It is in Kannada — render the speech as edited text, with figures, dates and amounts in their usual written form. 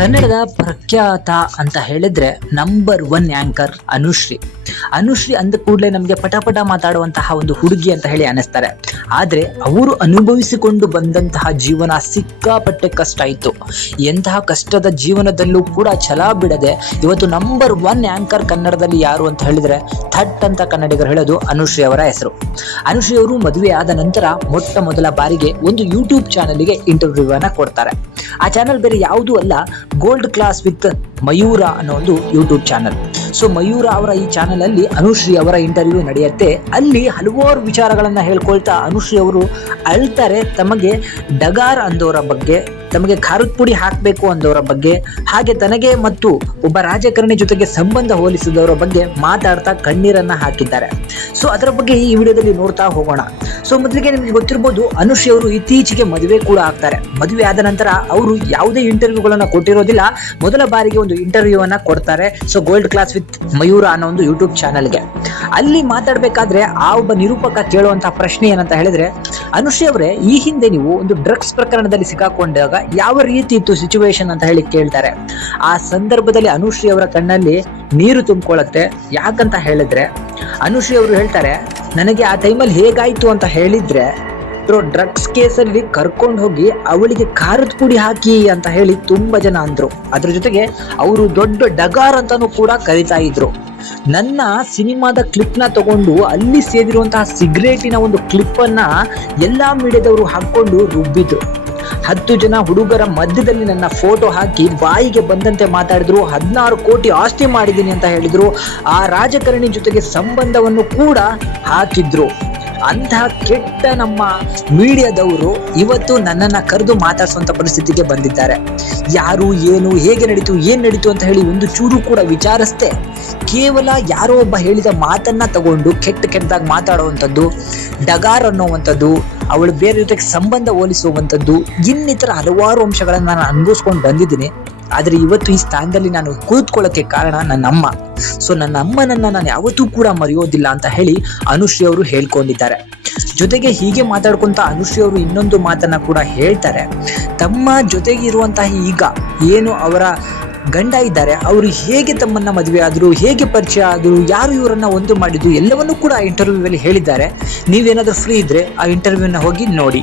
ಕನ್ನಡದ ಪ್ರಖ್ಯಾತ ಅಂತ ಹೇಳಿದ್ರೆ number one anchor Anushree. Anushree ಅಂದ ಕೂಡಲೇ ನಮಗೆ ಪಟಪಟ ಮಾತಾಡುವಂತಹ ಒಂದು ಹುಡುಗಿ ಅಂತ ಹೇಳಿ ಅನಿಸ್ತಾರೆ. ಆದ್ರೆ ಅವರು ಅನುಭವಿಸಿಕೊಂಡು ಬಂದಂತಹ ಜೀವನ ಸಿಕ್ಕಾಪಟ್ಟೆ ಕಷ್ಟ ಇತ್ತು. ಎಂತಹ ಕಷ್ಟದ ಜೀವನದಲ್ಲೂ ಕೂಡ ಛಲ ಬಿಡದೆ ಇವತ್ತು ನಂಬರ್ ಒನ್ ಆಂಕರ್ ಕನ್ನಡದಲ್ಲಿ ಯಾರು ಅಂತ ಹೇಳಿದ್ರೆ ಥಟ್ ಅಂತ ಕನ್ನಡಿಗರು ಹೇಳೋದು ಅನುಶ್ರೀ ಅವರ ಹೆಸರು. ಅನುಶ್ರೀ ಅವರು ಮದುವೆ ಆದ ನಂತರ ಮೊಟ್ಟ ಮೊದಲ ಬಾರಿಗೆ ಒಂದು ಯೂಟ್ಯೂಬ್ ಚಾನಲ್ಗೆ ಇಂಟರ್ವ್ಯೂ ಅನ್ನ ಕೊಡ್ತಾರೆ. ಆ ಚಾನಲ್ ಬೇರೆ ಯಾವುದೂ ಅಲ್ಲ, ಗೋಲ್ಡ್ ಕ್ಲಾಸ್ ವಿತ್ ಮಯೂರ ಅನ್ನೋ ಒಂದು ಯೂಟ್ಯೂಬ್ ಚಾನಲ್. ಸೊ ಮಯೂರ ಅವರ ಈ ಚಾನಲ್ ಅಲ್ಲಿ ಅನುಶ್ರೀ ಅವರ ಇಂಟರ್ವ್ಯೂ ನಡೆಯುತ್ತೆ. ಅಲ್ಲಿ ಹಲವಾರು ವಿಚಾರಗಳನ್ನ ಹೇಳ್ಕೊಳ್ತಾ ಅನುಶ್ರೀ ಅವರು ಅಳ್ತಾರೆ. ತಮಗೆ ಡಗಾರ್ ಅಂದವರ ಬಗ್ಗೆ, ತಮಗೆ ಖಾರದ ಪುಡಿ ಹಾಕಬೇಕು ಅಂದವರ ಬಗ್ಗೆ, ಹಾಗೆ ತನಗೆ ಮತ್ತು ಒಬ್ಬ ರಾಜಕಾರಣಿ ಜೊತೆಗೆ ಸಂಬಂಧ ಹೋಲಿಸಿದವರ ಬಗ್ಗೆ ಮಾತಾಡ್ತಾ ಕಣ್ಣೀರನ್ನ ಹಾಕಿದ್ದಾರೆ. ಸೊ ಅದರ ಬಗ್ಗೆ ಈ ವಿಡಿಯೋದಲ್ಲಿ ನೋಡ್ತಾ ಹೋಗೋಣ. ಸೊ ಮೊದಲಿಗೆ ನಿಮಗೆ ಗೊತ್ತಿರಬಹುದು, ಅನುಶ್ರೀ ಅವರು ಇತ್ತೀಚೆಗೆ ಮದುವೆ ಕೂಡ ಆಗ್ತಾರೆ. ಮದುವೆ ಆದ ನಂತರ ಅವರು ಯಾವುದೇ ಇಂಟರ್ವ್ಯೂಗಳನ್ನ ಕೊಟ್ಟಿರೋದಿಲ್ಲ, ಮೊದಲ ಬಾರಿಗೆ ಒಂದು ಇಂಟರ್ವ್ಯೂ ಅನ್ನ ಕೊಡ್ತಾರೆ. So gold class with Mayura ಅನ್ನೋ ಒಂದು ಯೂಟ್ಯೂಬ್ ಚಾನಲ್ಗೆ. ಅಲ್ಲಿ ಮಾತಾಡ್ಬೇಕಾದ್ರೆ ಆ ಒಬ್ಬ ನಿರೂಪಕ ಕೇಳುವಂತಹ ಪ್ರಶ್ನೆ ಏನಂತ ಹೇಳಿದ್ರೆ, ಅನುಶ್ರೀ ಅವರೇ, ಈ ಹಿಂದೆ ನೀವು ಒಂದು ಡ್ರಗ್ಸ್ ಪ್ರಕರಣದಲ್ಲಿ ಸಿಕ್ಕಾಕೊಂಡಾಗ ಯಾವ ರೀತಿ ಇತ್ತು ಸಿಚುವೇಶನ್ ಅಂತ ಹೇಳಿ ಕೇಳ್ತಾರೆ. ಆ ಸಂದರ್ಭದಲ್ಲಿ ಅನುಶ್ರೀ ಅವರ ಕಣ್ಣಲ್ಲಿ ನೀರು ತುಂಬಿಕೊಳ್ಳುತ್ತೆ. ಯಾಕಂತ ಹೇಳಿದ್ರೆ ಅನುಶ್ರೀ ಅವರು ಹೇಳ್ತಾರೆ, ನನಗೆ ಆ ಟೈಮಲ್ಲಿ ಹೇಗಾಯ್ತು ಅಂತ ಹೇಳಿದ್ರೆ ಡ್ರಗ್ಸ್ ಕೇಸಲ್ಲಿ ಕರ್ಕೊಂಡು ಹೋಗಿ ಅವಳಿಗೆ ಖಾರದ ಪುಡಿ ಹಾಕಿ ಅಂತ ಹೇಳಿ ತುಂಬಾ ಜನ ಅಂದ್ರು. ಅದ್ರ ಜೊತೆಗೆ ಅವರು ದೊಡ್ಡ ಡಗಾರ್ ಅಂತಾನೂ ಕೂಡ ಕರಿತಾ ಇದ್ರು. ನನ್ನ ಸಿನಿಮಾದ ಕ್ಲಿಪ್ ನ ತಗೊಂಡು ಅಲ್ಲಿ ಸೇದಿರುವಂತಹ ಸಿಗರೇಟಿನ ಒಂದು ಕ್ಲಿಪ್ ಅನ್ನ ಎಲ್ಲಾ ಮೀಡಿಯಾದವರು ಹಾಕೊಂಡು ರುಬ್ಬಿದ್ರು. 10 ಜನ ಹುಡುಗರ ಮಧ್ಯದಲ್ಲಿ ನನ್ನ ಫೋಟೋ ಹಾಕಿ ಬಾಯಿಗೆ ಬಂದಂತೆ ಮಾತಾಡಿದ್ರು. 16 ಕೋಟಿ ಆಸ್ತಿ ಮಾಡಿದ್ದೀನಿ ಅಂತ ಹೇಳಿದ್ರು. ಆ ರಾಜಕಾರಣಿ ಜೊತೆಗೆ ಸಂಬಂಧವನ್ನು ಕೂಡ ಹಾಕಿದ್ರು. ಅಂತಹ ಕೆಟ್ಟ ನಮ್ಮ ಮೀಡಿಯಾದವರು ಇವತ್ತು ನನ್ನನ್ನ ಕರೆದು ಮಾತಾಡ್ಸುವಂತ ಪರಿಸ್ಥಿತಿಗೆ ಬಂದಿದ್ದಾರೆ. ಯಾರು, ಏನು, ಹೇಗೆ ನಡೀತು ಅಂತ ಹೇಳಿ ಒಂದು ಚೂರು ಕೂಡ ವಿಚಾರಿಸ್ದೆ ಕೇವಲ ಯಾರೋ ಒಬ್ಬ ಹೇಳಿದ ಮಾತನ್ನ ತಗೊಂಡು ಕೆಟ್ಟದಾಗಿ ಮಾತಾಡುವಂಥದ್ದು, ಡಗಾರ್ ಅನ್ನುವಂಥದ್ದು, ಅವಳು ಬೇರೆ ಜೊತೆಗೆ ಸಂಬಂಧ ಹೋಲಿಸುವಂಥದ್ದು, ಇನ್ನಿತರ ಹಲವಾರು ಅಂಶಗಳನ್ನ ನಾನು ಅನುಭವಿಸ್ಕೊಂಡು ಬಂದಿದ್ದೀನಿ. ಆದ್ರೆ ಇವತ್ತು ಈ ಸ್ಥಾನದಲ್ಲಿ ನಾನು ಕೂತ್ಕೊಳ್ಳೋಕೆ ಕಾರಣ ನನ್ನ ಅಮ್ಮ. ಸೊ ನನ್ನ ಅಮ್ಮನನ್ನ ನಾನು ಯಾವತ್ತೂ ಕೂಡ ಮರೆಯೋದಿಲ್ಲ ಅಂತ ಹೇಳಿ ಅನುಶ್ರೀ ಅವರು ಹೇಳ್ಕೊಂಡಿದ್ದಾರೆ. ಜೊತೆಗೆ ಹೀಗೆ ಮಾತಾಡ್ಕೊಂತ ಅನುಶ್ರೀ ಅವರು ಇನ್ನೊಂದು ಮಾತನ್ನ ಕೂಡ ಹೇಳ್ತಾರೆ. ತಮ್ಮ ಜೊತೆಗೆ ಇರುವಂತಹ ಈಗ ಏನು ಅವರ ಗಂಡ ಇದ್ದಾರೆ, ಅವರು ಹೇಗೆ ತಮ್ಮನ್ನ ಮದುವೆ ಆದ್ರು, ಹೇಗೆ ಪರಿಚಯ ಆದ್ರು, ಯಾರು ಇವರನ್ನ ಒಂದು ಮಾಡಿದ್ರು, ಎಲ್ಲವನ್ನೂ ಕೂಡ ಇಂಟರ್ವ್ಯೂ ಅಲ್ಲಿ ಹೇಳಿದ್ದಾರೆ. ನೀವೇನಾದ್ರೂ ಫ್ರೀ ಇದ್ರೆ ಆ ಇಂಟರ್ವ್ಯೂನ ಹೋಗಿ ನೋಡಿ.